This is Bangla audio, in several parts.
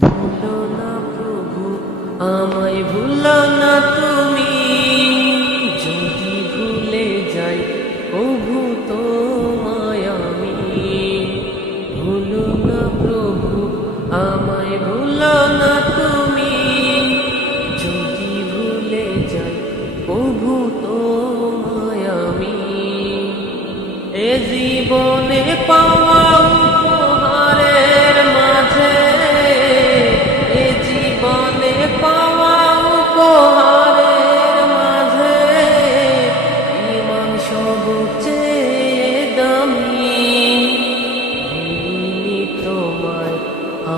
ভুলো না প্রভু, আমায় ভুলো না তুমি। যদি ভুলে যাই প্রভু তোমায় আমি। ভুলো না প্রভু, আমায় ভুলো না তুমি। যদি ভুলে যাই প্রভু তোমায় আমি। এ জীবনে পাওয়া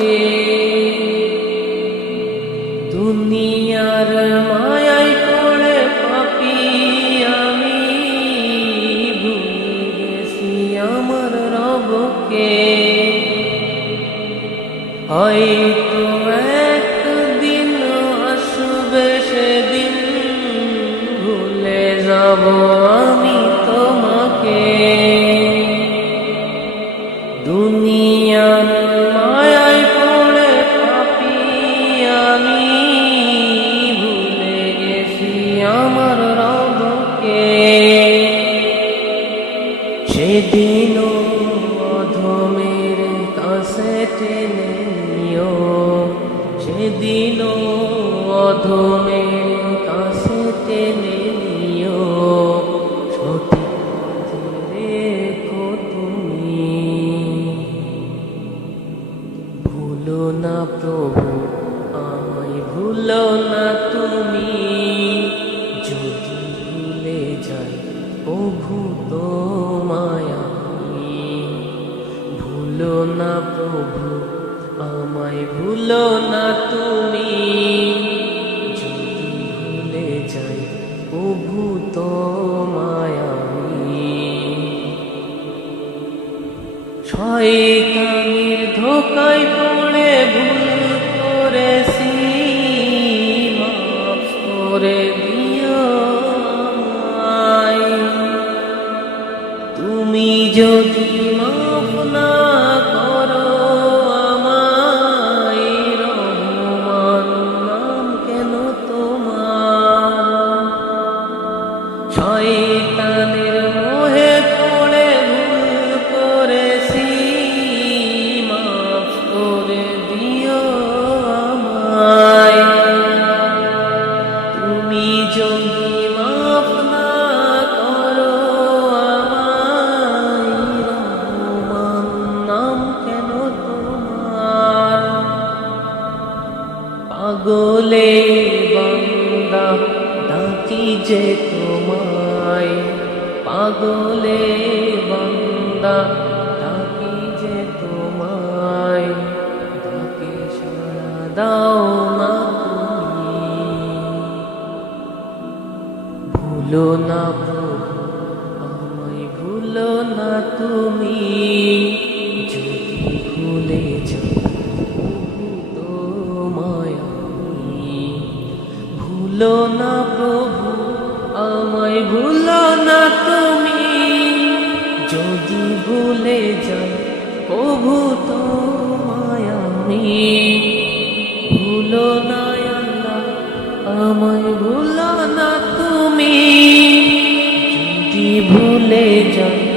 তোমাকে দুনিয়ার মায়ায় পড়ে পাপি আমি। গেছি আমার রবকে। হয়তো একদিন ভুলে যাব। ভুলো না প্রভু, আমায় ভুলো না তুমি। যদি ভুলে যাই, প্রভু তোমায় ভুলো না প্রভু, আমায় ভুলো না তুমি। যদি ভুলে যাই, প্রভু তোমায় শয়তানের ধোকায় মাফ না করো। পাগলে বান্দা, ডাকি যে তোমায়। পাগলে বান্দা, ডাকি যে তোমায়। ডাকে সারা দাও না ভুলো না প্রভু, আমায় ভুলো না তুমি। না প্রভু, আমায় ভুলো না তুমি। যদি ভুলে যাই, প্রভু তোমায় আমি। ভুলো না আল্লাহ, আমায় ভুলো না তুমি। যদি ভুলে যাই